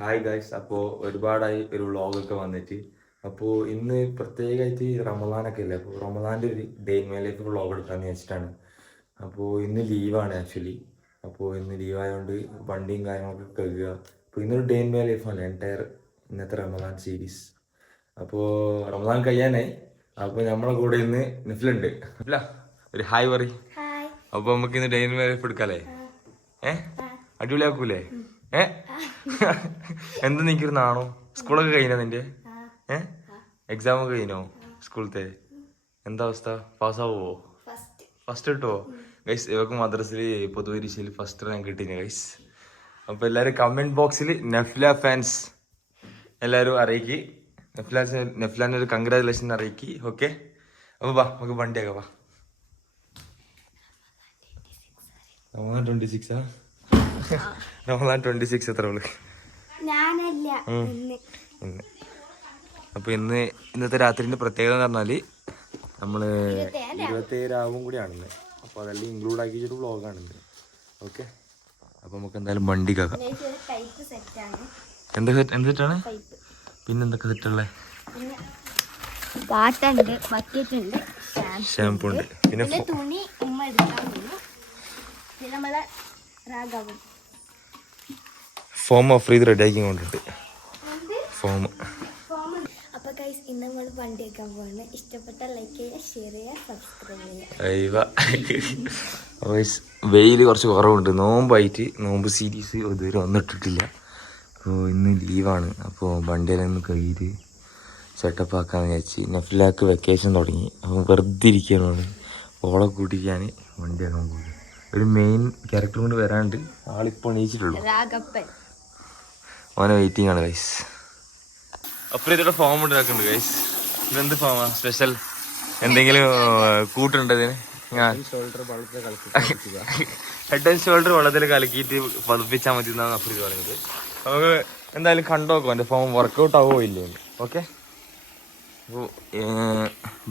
Hi guys, അപ്പോൾ ഒരുപാടായി ഒരു വ്ളോഗൊക്കെ വന്നിട്ട്. അപ്പോൾ ഇന്ന് പ്രത്യേകമായിട്ട് റമദാനൊക്കെ ഇല്ലേ, അപ്പോൾ റമദാൻ്റെ ഒരു day in my life vlog എടുക്കാമെന്ന് വെച്ചിട്ടാണ്. അപ്പോൾ ഇന്ന് ലീവാണ് ആക്ച്വലി. അപ്പോൾ ഇന്ന് ലീവായതുകൊണ്ട് വണ്ടിയും കാര്യങ്ങളൊക്കെ കഴുകുക. അപ്പോൾ ഇന്നൊരു ഡേ ഇൻ മൈ ലൈഫാണ് എൻറ്റയർ ഇന്നത്തെ റമദാൻ സീരീസ്. അപ്പോൾ റമദാൻ കഴിയാനായി. അപ്പോൾ നമ്മളെ കൂടെ ഇന്ന് നിഫിലുണ്ട്. നിഫില ഒരു ഹായ് പറയും. അപ്പോൾ നമുക്ക് ഇന്ന് ഡേ ഇൻ മൈ ലൈഫ് എടുക്കാല്ലേ? അടിപൊളിയാക്കൂലേ? എന്ത് നിൽക്കുന്നാണോ? സ്കൂളൊക്കെ കഴിഞ്ഞോ നിന്റെ? എക്സാം ഒക്കെ കഴിഞ്ഞോ സ്കൂളത്തെ? എന്താ അവസ്ഥ? പാസ്സാവോ? ഫസ്റ്റ് കിട്ടുമോ ഗൈസ്? ഇവർക്ക് മദ്രസിൽ പൊതുപരീക്ഷയിൽ ഫസ്റ്റ് റാങ്ക് കിട്ടീന് ഗൈസ്. അപ്പോൾ എല്ലാവരും കമൻറ്റ് ബോക്സിൽ നഫ്ല ഫാൻസ് എല്ലാവരും അറിയിക്കി. നഫ്ലാൻ്റെ ഒരു കൺഗ്രാജുലേഷൻ അറിയിക്കി. ഓക്കെ, അപ്പോൾ വാ നമുക്ക് വണ്ടിയാക്കാം. വാ, 26 റമദാൻ 26 എത്ര ഉള്ളു? അപ്പൊ ഇന്നത്തെ രാത്രിന്റെ പ്രത്യേകത എന്ന് പറഞ്ഞാല് നമ്മള് 27 രാവും കൂടിയാണിന്ന്. അപ്പൊ അതെല്ലാം ഇൻക്ലൂഡ് ആക്കിയൊരു വ്ളോഗാണിന്ന്. ഓക്കെ, അപ്പൊ നമുക്ക് എന്തായാലും വണ്ടി കേൾക്കാം. എന്ത് സെറ്റാണ്? പിന്നെന്തൊക്കെ സെറ്റുള്ളേ? ഷാമ്പൂ ഉണ്ട്, പിന്നെ ഫോം ഓഫർ ചെയ്ത് റെഡിയാക്കി കൊണ്ടിട്ട് ഫോം. അപ്പോൾ ഗൈസ് ഇന്ന് നമ്മൾ വണ്ടി വെക്കാൻ പോവാണ്. ഇഷ്ടപ്പെട്ട ലൈക്ക് ചെയ്യുക, ഷെയർ ചെയ്യുക, സബ്സ്ക്രൈബ് ചെയ്യുക. വെയിൽ കുറച്ച് കുറവുണ്ട്. നോമ്പ് സീരീസ് ഇതുവരെ വന്നിട്ടിട്ടില്ല. അപ്പോൾ ഇന്ന് ലീവാണ്. അപ്പോൾ വണ്ടിയെല്ലാം ഒന്ന് കയ്യിൽ സെറ്റപ്പ് ആക്കാന്ന് വിചാരിച്ച്. നഫ്ലാക്ക് വെക്കേഷൻ തുടങ്ങി. അപ്പോൾ വെറുതെ ഇരിക്കുകയാണ്. ഓളെ കൂട്ടിക്കാൻ വണ്ടി ആക്കാൻ പോകും. ഒരു മെയിൻ ക്യാരക്ടർ കൊണ്ട് വരാണ്ട് ആളിപ്പോൾ എണീച്ചിട്ടുള്ളൂ. ഓനെ വെയിറ്റിംഗ് ആണ് ഗൈസ്. അപ്പുറം ഇതോടെ ഫോം ഉണ്ടാക്കുന്നുണ്ട് ഗൈസ്. ഇതെന്ത് ഫോമാ? സ്പെഷ്യൽ എന്തെങ്കിലും കൂട്ടുണ്ട് ഇതിന്? ഹെഡ് ആൻഡ് ഷോൾഡർ വെള്ളത്തിൽ കലക്കിയിട്ട് പതിപ്പിച്ചാൽ മതി എന്നാണ് അപ്പുറത്ത് പറയുന്നത്. നമുക്ക് എന്തായാലും കണ്ടോക്കാം എൻ്റെ ഫോം വർക്കൗട്ട് ആവുമോ ഇല്ലേ. ഓക്കെ, അപ്പോൾ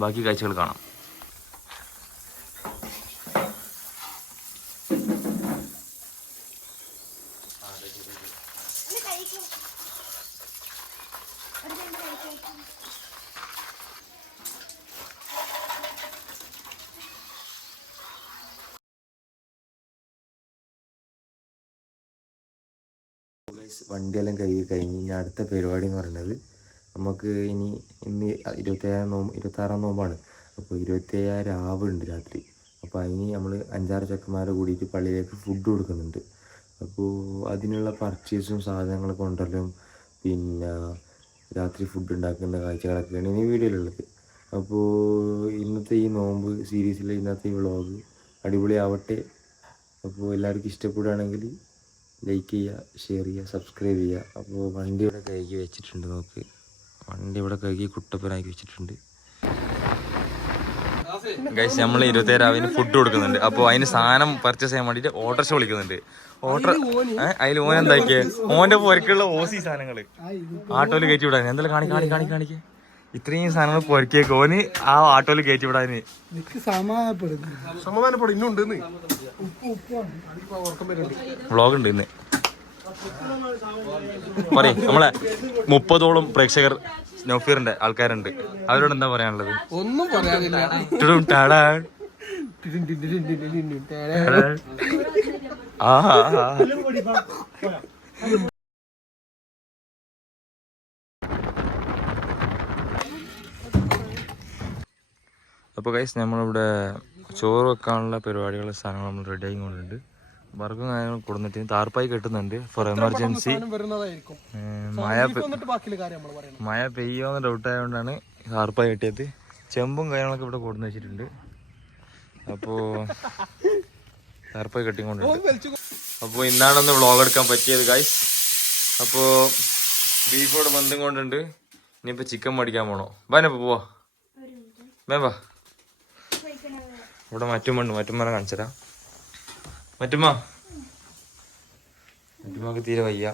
ബാക്കി കാഴ്ചകൾ കാണാം. വണ്ടിയെല്ലാം കഴിഞ്ഞ് ഇനി അടുത്ത പരിപാടി എന്ന് പറയുന്നത് നമുക്ക് ഇന്ന് 26 നോമ്പാണ്. അപ്പോൾ 27 ആവുണ്ട് രാത്രി. അപ്പോൾ അതിന് നമ്മൾ 5-6 ചെക്കന്മാരെ കൂടിയിട്ട് പള്ളിയിലേക്ക് ഫുഡ് കൊടുക്കുന്നുണ്ട്. അപ്പോൾ അതിനുള്ള പർച്ചേസും സാധനങ്ങൾ കൊണ്ടല്ലും പിന്നെ രാത്രി ഫുഡ് ഉണ്ടാക്കുന്ന കാഴ്ചകളൊക്കെയാണ് ഈ വീഡിയോയിലുള്ളത്. അപ്പോൾ ഇന്നത്തെ ഈ നോമ്പ് സീരീസിൽ ഇന്നത്തെ ഈ വ്ളോഗ് അടിപൊളിയാവട്ടെ. അപ്പോൾ എല്ലാവർക്കും ഇഷ്ടപ്പെടുകയാണെങ്കിൽ ലൈക്ക് ചെയ്യുക, ഷെയർ ചെയ്യുക, സബ്സ്ക്രൈബ് ചെയ്യുക. അപ്പോൾ വണ്ടി ഇവിടെ കഴുകി വെച്ചിട്ടുണ്ട്. നോക്ക്, വണ്ടി ഇവിടെ കഴുകി കുട്ടപ്പനാക്കി വെച്ചിട്ടുണ്ട് ഗൈസ്. നമ്മൾ 27 രാവിലെ ഫുഡ് കൊടുക്കുന്നുണ്ട്. അപ്പോൾ അതിന് സാധനം പർച്ചേസ് ചെയ്യാൻ വേണ്ടിയിട്ട് ഓട്ടോറിക്ഷ വിളിക്കുന്നുണ്ട്. അതിൽ ഓൻ എന്താക്കിയ ഓൻ്റെ പുരക്കുള്ള ഓസി സാധനങ്ങൾ ആട്ടോയിൽ കയറ്റി വിടാൻ. എന്തായാലും കാണിക്കേ ഇത്രയും സാധനങ്ങൾ പൊരക്കിയേക്ക് ഓന് ആ ആട്ടോയിൽ കയറ്റി വിടാന്. വ്ളോഗ് ഉണ്ട് ഇന്ന്. പറയും നമ്മളെ 30ഓളം പ്രേക്ഷകർ നൗഫീറിന്റെ ആൾക്കാരുണ്ട്. അവരോട് എന്താ പറയാനുള്ളത്? ഒന്നും പറയാനില്ല. അപ്പോൾ ഗൈസ് നമ്മളിവിടെ ചോറ് വെക്കാനുള്ള പരിപാടികളുടെ സാധനങ്ങൾ നമ്മൾ റെഡി ആയി കൊണ്ടുണ്ട്. വർക്കും കാര്യങ്ങളും കൊടുത്തിട്ട് താർപ്പായി കെട്ടുന്നുണ്ട് ഫോർ എമർജൻസി. മഴ പെയ്യോന്ന് ഡൗട്ട് ആയതുകൊണ്ടാണ് താർപ്പായി കെട്ടിയത്. ചെമ്പും കാര്യങ്ങളൊക്കെ ഇവിടെ കൊടുന്ന് വെച്ചിട്ടുണ്ട്. അപ്പോൾ താർപ്പായി കെട്ടിക്കൊണ്ടുണ്ട്. അപ്പോൾ ഇന്നാണൊന്ന് വ്ളോഗ് എടുക്കാൻ പറ്റിയത് ഗൈസ്. അപ്പോൾ ബീഫോട് ബന്ധം കൊണ്ടുണ്ട്. ഇനിയിപ്പോൾ ചിക്കൻ മേടിക്കാൻ പോകണോ? വാനപ്പോൾ പോവാ വേവാ. ഇവിടെ മറ്റുമ്മനെ കാണിച്ചരാ. മറ്റുമ്മക്ക് തീരെ വയ്യ.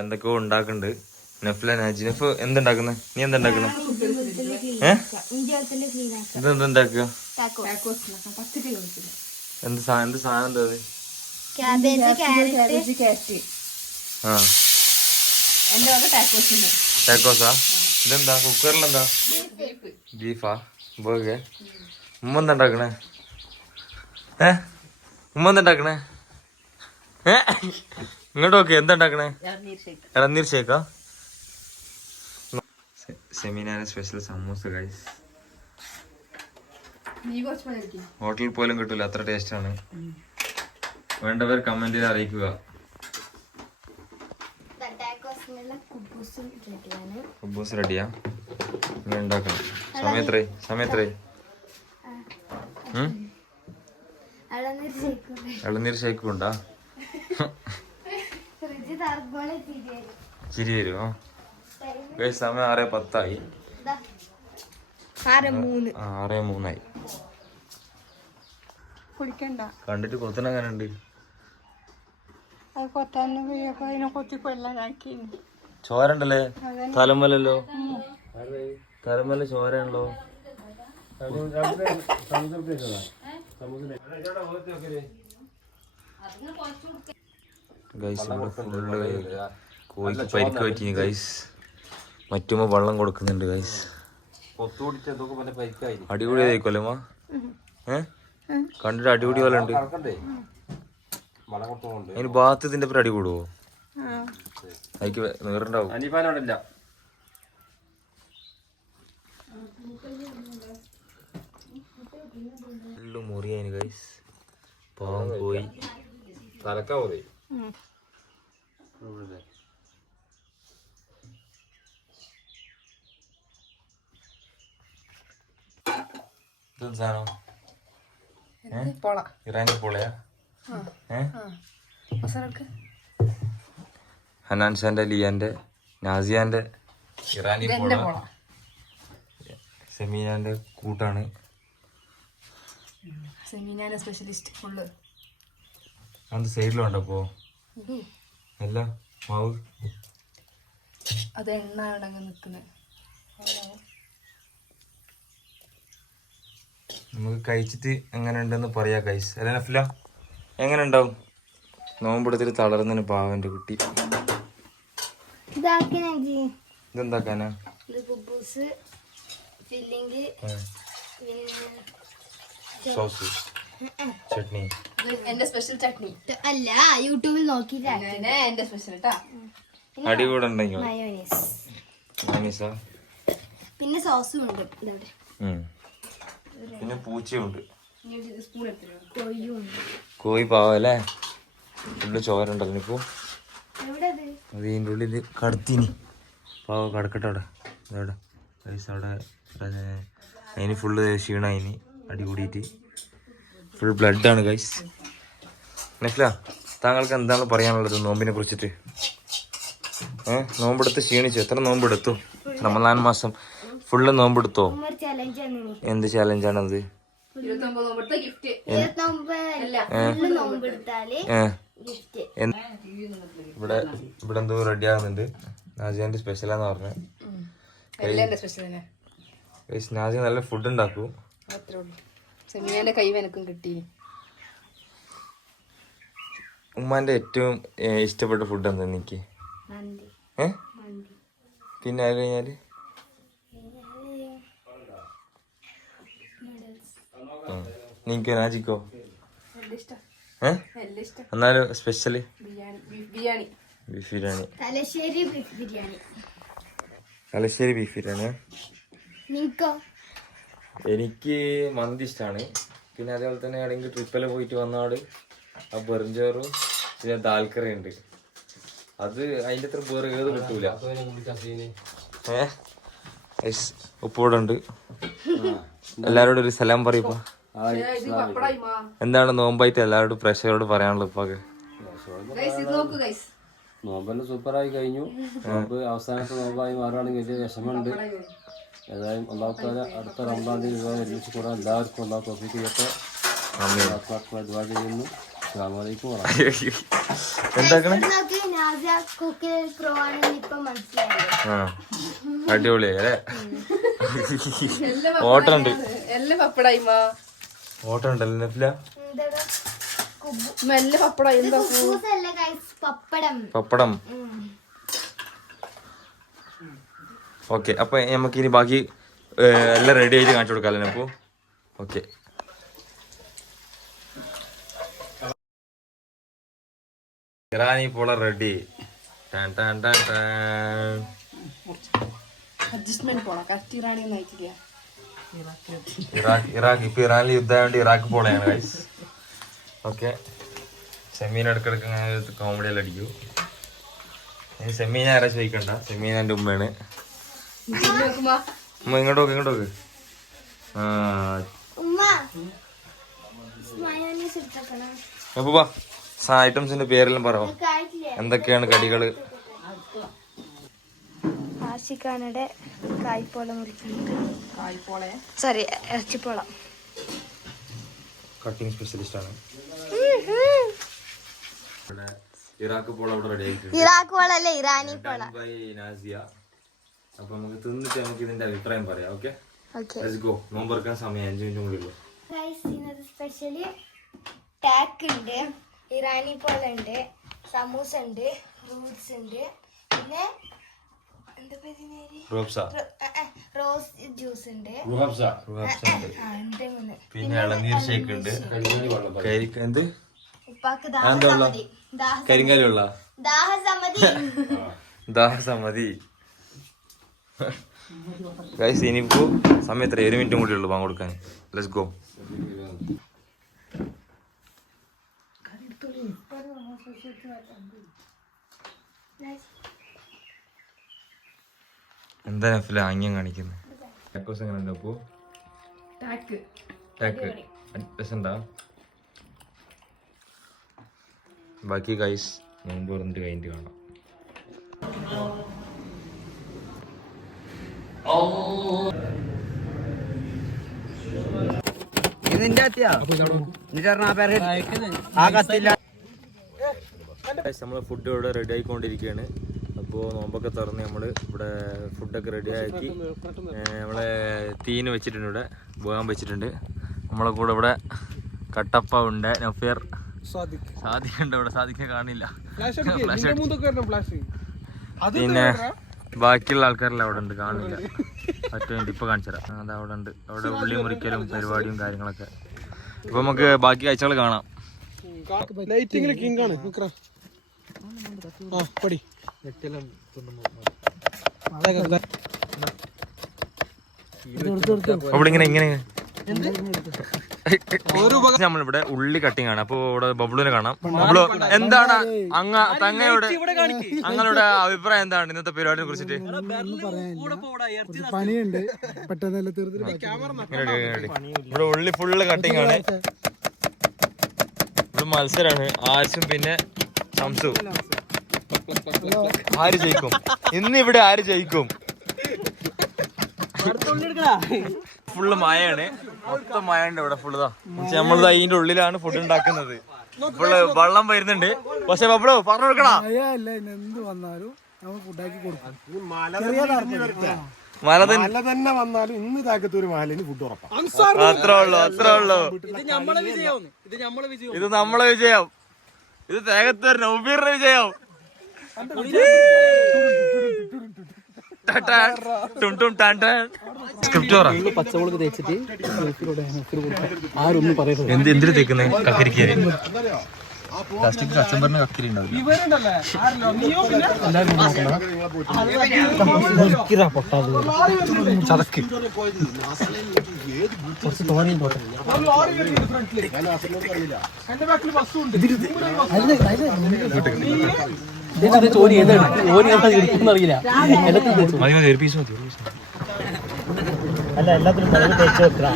എന്തൊക്കെയോ ഉണ്ടാക്കുന്നുണ്ട്. നഫ്ല എന്തുണ്ടാക്കുന്നത്? നീ എന്തുണ്ടാക്കുന്നത്? ഇതെന്തുണ്ടാക്കുക? എന്ത് സാധനം എന്താ? ക്യാബേജ്, ക്യാരറ്റ്, ആ എന്റെ വക ടാക്കോസിന് ടാക്കോസാ? ഇതെന്താ കുക്കറിലെന്താ? ബീഫാ? ബർഗർ? ഉമ്മ എന്താ ഉണ്ടാക്കണേ? ഉമ്മ എന്താ ഉണ്ടാക്കണേ? ഇങ്ങോട്ട് നോക്കി എന്താ ഉണ്ടാക്കണേ? ഇളനീർ ഷേക്കാ? സെമിനാന സ്പെഷ്യൽ സമൂസ ഗൈസ്. ഹോട്ടലിൽ പോലും കിട്ടൂല, അത്ര ടേസ്റ്റ് ആണ്. വേണ്ടവർ കമന്റിൽ അറിയിക്കുക. കുബൂസ് റെഡിയാ? ഇനി ഉണ്ടാക്കണം. സമയത്രേ ഇളനീർ ഷേക്കും ഉണ്ടാ? ചിരി വരുമോ? സമയം 6:10 6:03 കുടിക്കണ്ട. കണ്ടിട്ട് കൊത്തനങ്ങനുണ്ട്. അത് കൊത്താനും അതിനെ കൊത്തി കൊല്ലാനാക്കി. ചോരണ്ടല്ലേ തലമല്ലോ? തലമല്ല ചോരയാണല്ലോ. ഗൈസ് ഫുള്ള് കോഴിക്ക് പരിക്ക് പറ്റി ഗൈസ്. മറ്റുമ്പോ വെള്ളം കൊടുക്കുന്നുണ്ട് ഗൈസ്. അടിപൊളി ആയിരിക്കുമല്ലോ അമ്മ? കണ്ടിട്ട് അടിപൊളി പോലെ ഉണ്ട്. അതിന് ഭാഗത്ത് ഇതിന്റെ അപ്പുറം അടി കൂടുവോ? അതിക്ക് നീറുണ്ടാവും. Full മുറിയായിന് guys. പാവം പോയി തലക്കാ മതി. ഇറാനി പോളയാ? ഹനാൻഷാന്റെ, ലിയാന്റെ, നാസിയാന്റെ ഇറാനി പോള. സെമീനാന്റെ കൂട്ടാണ്. സെമീനാന്റെ സ്പെഷ്യലിസ്റ്റ് ഫുള്ള്. അത് സൈഡിലുണ്ടപ്പോ അല്ല മാവ് അത് എണ്ണ അടങ്ങി നിൽക്കുന്നത്. നമുക്ക് കഴിച്ചിട്ട് എങ്ങനെ ഉണ്ടെന്ന് പറയാ ഗൈസ്. അല്ല നഫ്ല, എങ്ങനെ ഉണ്ടാവും? നോമ്പെടുത്തിട്ട് തളർന്നതിന് പാവന്റെ കുട്ടി. ഇതെന്താക്കാനാ? സോസ്, ചട്നി. എന്റെ സ്പെഷ്യൽ ചട്നി അല്ല, യൂട്യൂബിൽ നോക്കിയിട്ടാണ് എന്റെ സ്പെഷ്യൽ കേട്ടാ. അടി കൂടെ ഉണ്ടെങ്കിൽ പിന്നെ സോസും ഉണ്ട്. പിന്നെ പൂച്ചയുണ്ട്. കോഴിയും ഉണ്ട്. കോഴി പാവല്ലേ? ഫുള്ള് ചോരുണ്ടല്ലോ ഇപ്പോ. അത് ഇതിൻ്റെ ഉള്ളിൽ കടത്തിനി. പാവ കടക്കട്ടെ അവിടെ. അവിടെ പൈസ അവിടെ. അതിന് ഫുള്ള് ക്ഷീണമായിന് അടി കൂടിയിട്ട്. Full ബ്ലഡാണ് guys. നഫ്ല, താങ്കൾക്ക് എന്താണ് പറയാനുള്ളത് നോമ്പിനെ കുറിച്ചിട്ട്? നോമ്പെടുത്ത് ക്ഷീണിച്ചു. എത്ര നോമ്പെടുത്തു? റമദാൻ മാസം ഫുള്ള് നോമ്പെടുത്തോ? എന്ത് ചാലഞ്ചാണത്? ഇവിടെ എന്തോ റെഡി ആകുന്നുണ്ട്. നാസിയാന്റെ സ്പെഷ്യലാന്ന് പറഞ്ഞത്. നാസിയ നല്ല ഫുഡ് ഉണ്ടാക്കൂ. ഉമ്മാന്റെ ഏറ്റവും ഇഷ്ടപ്പെട്ട ഫുഡ് എന്താ എനിക്ക്? പിന്നെ അത് കഴിഞ്ഞാല് നിനക്ക് രാജിക്കോ? എന്നാലും special beef biryani. Thalassery beef biryani. എനിക്ക് മന്തി ഇഷ്ടമാണ്. പിന്നെ അതേപോലെ തന്നെ എവിടെയെങ്കിലും ട്രിപ്പിൽ പോയിട്ട് വന്നാട് ആ ബെറിഞ്ചോറും പിന്നെ ദാൽക്കറി ഉണ്ട്. അത് അതിൻ്റെ അത്ര വേറെ ഏത് കിട്ടൂല. ഉപ്പോടെ ഉണ്ട്. എല്ലാരോടും ഒരു സലാം പറയപ്പോ. എന്താണ് നോമ്പായിട്ട് എല്ലാവരോടും പ്രേക്ഷകരോട് പറയാനുള്ളത് ഇപ്പൊക്കെ? നോമ്പെല്ലാം സൂപ്പറായി കഴിഞ്ഞു. നോമ്പ് അവസാനത്തെ നോമ്പായി മാറുകയാണെങ്കിൽ വലിയ വിഷമമുണ്ട്. ഏതായാലും അള്ളാഹുത്താല അടുത്ത റമദാൻ ഒരുമിച്ച് കൂടാൻ എല്ലാവർക്കും അള്ളാഹു തൗഫീഖ് ചെയ്യട്ടെ. ദുആ ചെയ്യുന്നു. അസ്സലാമു അലൈക്കും. അടിപൊളിയായി അല്ലേ? ഓട്ടം ഉണ്ട്. ഓട്ടം ഉണ്ടല്ലോ നഫ്ല. മെല്ലെ പപ്പടം എന്താ കുബൂസല്ല ഗൈസ്, പപ്പടം. പപ്പടം. ഓക്കെ, അപ്പൊ നമുക്ക് ഇനി ബാക്കി എല്ലാം റെഡി ആയിട്ട് കാണിച്ചു കൊടുക്കാമല്ലോ അപ്പോ. ഓക്കെ, ഇറാനി പോള റെഡി. അഡ്ജസ്റ്റ്മെന്റ് പോണം. കറക്റ്റ് ഇറാണി ഒന്നും ആയിട്ടില്ല. ഇറാഖ് ഇപ്പൊ ഇറാനിൽ യുദ്ധമായോണ്ട് ഇറാഖ് പോളയാണ് ഗൈസ്. ഓക്കെ, സെമീൻ ഇടക്കിടക്ക് അങ്ങനെ കോമഡിയെല്ലാം അടിക്കൂ. സെമീന ആരാ ചോദിക്കണ്ട, സെമീന എൻ്റെ ഉമ്മയാണ്. ഉമ്മ ഇങ്ങോട്ട് നോക്ക്, ഇങ്ങോട്ട് നോക്ക്. അപ്പൊ ഐറ്റംസിന്റെ പേരെല്ലാം പറയോ, എന്തൊക്കെയാണ് കടികള്? ആശിക്കാനയുടെ കായ്പോള മുറിക്കുന്നുണ്ട്. കായ്പോളയെ സോറി, ഇറച്ചിപ്പോള. കട്ടിങ് സ്പെഷ്യലിസ്റ്റ് ആണ്. ഇറാഖ് പോള അവിടെ റെഡി ആയിട്ടുണ്ട്. ഇറാഖ് പോള അല്ലേ, ഇറാനി പോള. നാസിയ. അപ്പൊ നമുക്ക് തിന്നിട്ട് നമുക്ക് ഇതിന്റെ അഭിപ്രായം പറയാം. Okay, okay. Let's go. നോമ്പറക്കാൻ സമയം 5 മിനിറ്റ് കൂടി ഉള്ളൂ. ഇന്നത്തെ സ്പെഷ്യല് ടാക്ക് ഉണ്ട്, ഇറാനി പോള ഉണ്ട്, സമൂസ ഉണ്ട്, ഫ്രൂട്ട്സ് ഉണ്ട്, പിന്നെ എന്താ പേര്, റോസ് ജ്യൂസ് ഉണ്ട്, പിന്നെ ഇളനീർ ഷേക്ക് ഉണ്ട്, എന്ത് ഉപ്പാക്ക് കരിങ്കാലുള്ള ദാഹസമ്മതി. ദാഹസമ്മതി. ഗൈസ് ഇനിയിപ്പോ സമയം എത്ര, 1 മിനിറ്റും കൂടി ഉള്ളു പാൻ കൊടുക്കാൻ. Let's go. എന്താ നഫില ആംഗ്യം കാണിക്കുന്നത്? ടാക്കോസ് എങ്ങനെ ഉണ്ട് അപ്പോ? ടാക്ക് രസമുണ്ടാ? ബാക്കി ഗൈസ് നോമ്പ് തുറന്നിട്ട് കഴിഞ്ഞിട്ട് കാണാം. നമ്മളെ ഫുഡ് ഇവിടെ റെഡി ആയിക്കൊണ്ടിരിക്കുകയാണ്. അപ്പോൾ നോമ്പൊക്കെ തുറന്ന് നമ്മൾ ഇവിടെ ഫുഡൊക്കെ റെഡി ആക്കി നമ്മളെ തീന് വെച്ചിട്ടുണ്ട്, ഇവിടെ പോകാൻ വെച്ചിട്ടുണ്ട്. നമ്മളെ കൂടെ ഇവിടെ കട്ടപ്പ ഉണ്ട്, നഫീർ സാദിഖുണ്ട്. ഇവിടെ സാദിഖെ കാണില്ല, പിന്നെ ബാക്കിയുള്ള ആൾക്കാരെല്ലാം അവിടെ ഉണ്ട്, കാണില്ല. പറ്റും ഇപ്പൊ കാണിച്ചുതരാം. അത് അവിടെ ഉണ്ട്, അവിടെ ഉള്ളി മുറിക്കലും പരിപാടിയും കാര്യങ്ങളൊക്കെ. ഇപ്പൊ നമുക്ക് ബാക്കി കാഴ്ചകൾ കാണാം. അവിടെ ഇങ്ങനെ നമ്മളിവിടെ ഉള്ളി കട്ടിങ് ആണ്. അപ്പൊ ഇവിടെ ബബ്ലുവിനെ കാണാം. ബബ്ലു, എന്താണ് തങ്ങളുടെ അഭിപ്രായം എന്താണ് ഇന്നത്തെ പരിപാടിയെ കുറിച്ചിട്ട്? ഇവിടെ ഉള്ളി ഫുള്ള് കട്ടിങ് ആണ്. ഇവിടെ മത്സരമാണ് ആർസും പിന്നെ സംസു. ആര് ജയിക്കും ഇന്ന്? ഇവിടെ ആര് ജയിക്കും? ഫുള്ള് മഴയാണ്, മൊത്തം മഴയുണ്ട് ഇവിടെ ഫുള്ള്. നമ്മളിത് അതിന്റെ ഉള്ളിലാണ് ഫുഡ് ഉണ്ടാക്കുന്നത്. ഫുള്ള് വെള്ളം വരുന്നുണ്ട്. പക്ഷെ ബബ്ലു പറഞ്ഞു കൊടുക്കണ, മല തന്നെ വന്നാലും ഇന്ന് താക്കത്തൂര് മഹലിന് ഫുഡ് ഉറപ്പാണ്. അത്രേ ഉള്ളു, അത്രേ ഉള്ളു. ഇത് നമ്മളെ വിജയം, ഇത് തേകത്തൂർ നൗബീറിന്റെ വിജയം. പച്ചമുളക് തേച്ചിട്ട് ആരൊന്നും പറയുന്നത് എന്തിനു തേക്കുന്നേ? കക്കരിക്കാര് പ്ലാസ്റ്റിക് അച്ഛൻ പറഞ്ഞ കക്കരി ഉണ്ടാവില്ല. ചതക്ക് കുറച്ച് തോനെയും പോട്ടെ. ചോരി എടുക്കുന്നറിയില്ല. അല്ല എല്ലാത്തിനും തേച്ച് വെക്കണം.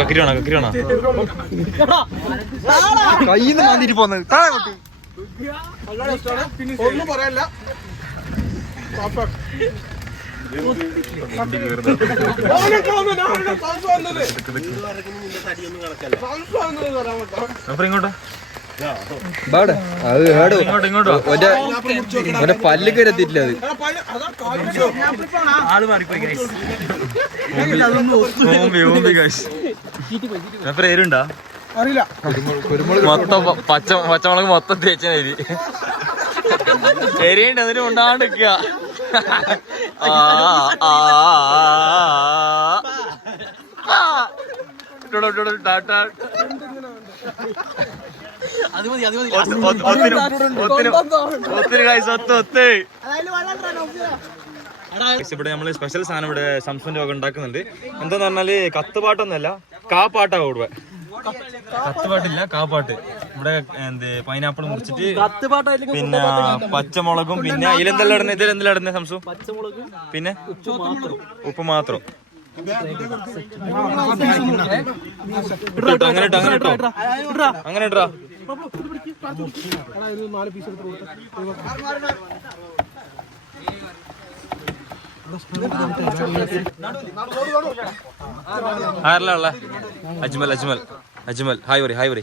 കക്കിരിയാണോ കക്കിരിയാണോ കയ്യിന്ന് മാന്തിട്ട് പോന്നത് താഴെ ഒന്നും പറയല്ല. ഇങ്ങോട്ടോ അത് കേടു പല്ല് കരുത്തിട്ടില്ല അത് പേരുണ്ടാ അറിയില്ല. മൊത്തം പച്ചമുളക് മൊത്തം തേച്ചരി എരിയുണ്ട് അതിന് ഉണ്ടാണ്ട് നിൽക്കുക. ഇവിടെ നമ്മള് സ്പെഷ്യൽ സാധനം ഇവിടെ സംസന്റെ ഒക്കെ ഉണ്ടാക്കുന്നുണ്ട്. എന്താന്ന് പറഞ്ഞാല് കത്തുപാട്ടൊന്നുമല്ല, കാപ്പാട്ടാ കൂടുക. കത്തുപാട്ടില്ല, കാപ്പാട്ട്. ഇവിടെ പൈനാപ്പിൾ മുറിച്ചിട്ട് പിന്നെ പച്ചമുളകും പിന്നെ ഇതിലെന്തെല്ലാം ഇടുന്നത്? ഇതിലെന്തെല്ലാം ഇടുന്നത് സംസു? പിന്നെ ഉപ്പ് മാത്രം. അങ്ങനെ ഇട്ടോ അങ്ങനെ ഇട്ടാ. ആരല്ല ഉള്ള അജ്മൽ അജ്മൽ അജ്മൽ ഹായ് പറ ഹായ് പറ.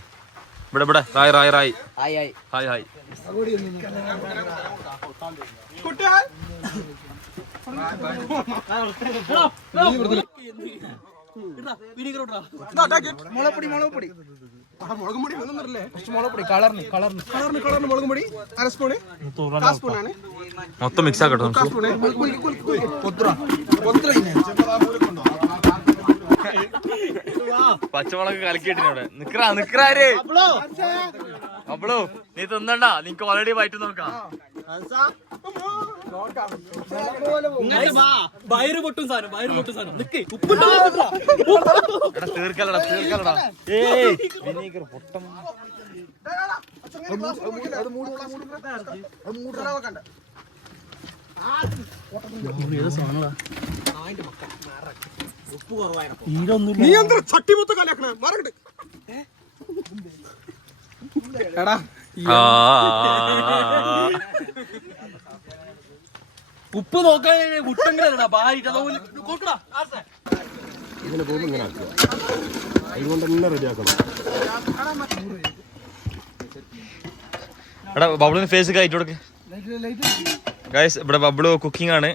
ഇവിടെ ഇവിടെ റായ് റായ് റായ് ഹായ് ഹായ്. മുളപ്പൊടി മുളപ്പൊടി മുളകും പൊടി ഒന്നല്ലേ? കുറച്ച് മുളപ്പൊടി കളറിന് കളറിന് കളറിന് കളറിന് മുളകും പൊടി 1 സ്പൂണ്, 1 സ്പൂണാണ് മൊത്തം മിക്സ് ആക്കട്ടോ. പച്ചമുളക് കലക്കിയിട്ടിവിടെ നിക്കറാ അപ്പളോ നീ തിന്നണ്ട, നിനക്ക് ഓൾറെഡി വയറ്റ് നോക്കാം. തീർക്കലടാ തീർക്കലടാ. വിനീഗർ പൊട്ടം. നീ എന്താ ചട്ടി മൊത്തം കലക്കണ മറക്കട്ടെ. എടാ ഉപ്പ് നോക്കാൻ മുട്ടെങ്കിലടാ ബായിട്ട് ഇതിനെ പോകുമ്പോ ഇങ്ങനെ ആക്കുക. അതുകൊണ്ട് തന്നെ റെഡിയാക്കണം. എടാ ബബ്ലുവിന് ഫേസ് കയറ്റി കൊടുക്ക് ഗൈസ്. ഇവിടെ ബബ്ലു കുക്കിംഗ് ആണ്.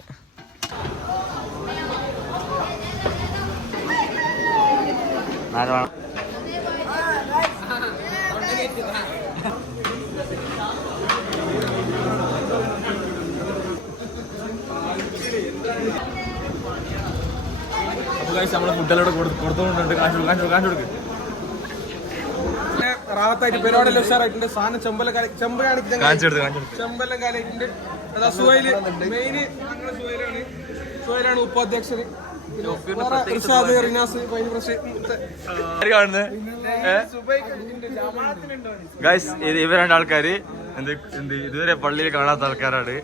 നമ്മളെ ഫുഡെല്ലാം കൊടുത്തോണ്ട് കാണിച്ചു കൊടുക്ക്. റാത്തായിട്ട് പരിപാടിയെല്ലാം ഉഷാറായിട്ടുണ്ട്. സാധനം ചെമ്പെല്ലാം കാണിക്കുന്നുണ്ട്. അതാ സുഹൈല് മെയിൻ സുഹൈലാണ് ഉപാധ്യക്ഷന്. റിഷാദ്, റിനാസ്, ഇവർ രണ്ടാൾക്കാര് ഇതുവരെ പള്ളിയിൽ കാണാത്ത ആൾക്കാരാണ്.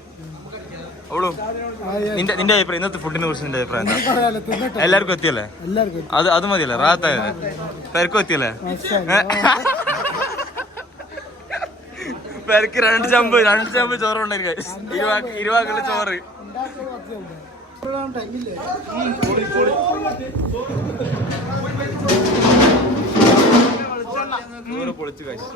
അവളും നിന്റെ അഭിപ്രായം ഇന്നത്തെ ഫുഡിനെ കുറിച്ച് നിന്റെ അഭിപ്രായം എന്താ? എല്ലാവർക്കും എത്തിയല്ലേ? അത് മതിയല്ലേ? റാത്തായത് പെരക്കും എത്തിയല്ലേ? പെരക്ക് 2 ചമ്പ് ചോറ് ഉണ്ടായിരിക്കും. 20 ചോറ് പൊളിച്ചു കഴിച്ചു.